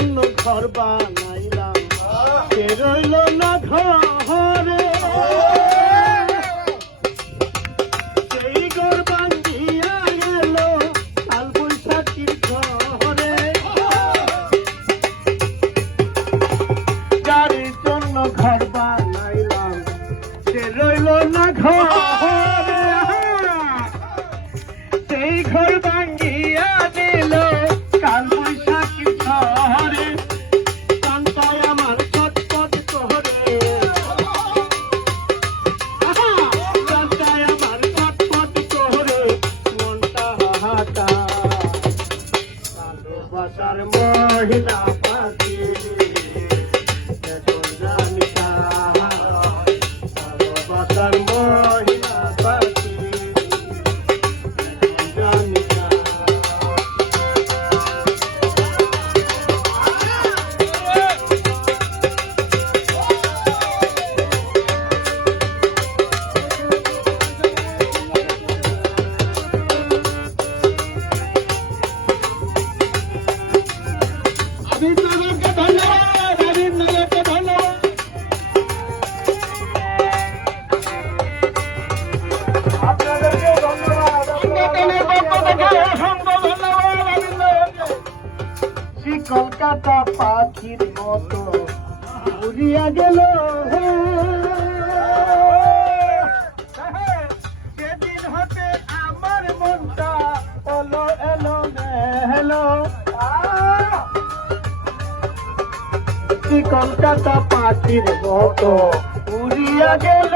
জন্য ঘর বানাইলাম। সে রইল না ঘরে? সেই ঘর ভাঙ্গিয়া গেল কাল বৈশাখীর ঘরে। গাড়ির জন্য ঘর বানাইলাম, সে রইল না ঘরে। সেই ঘর सर्वितापे কলকাতা পাখির মতো। উড়িয়া গেল সেদিন হতে আমার মনটা এলো এলো হেলো কলকাতা পাখির মতো। উড়িয়া গেল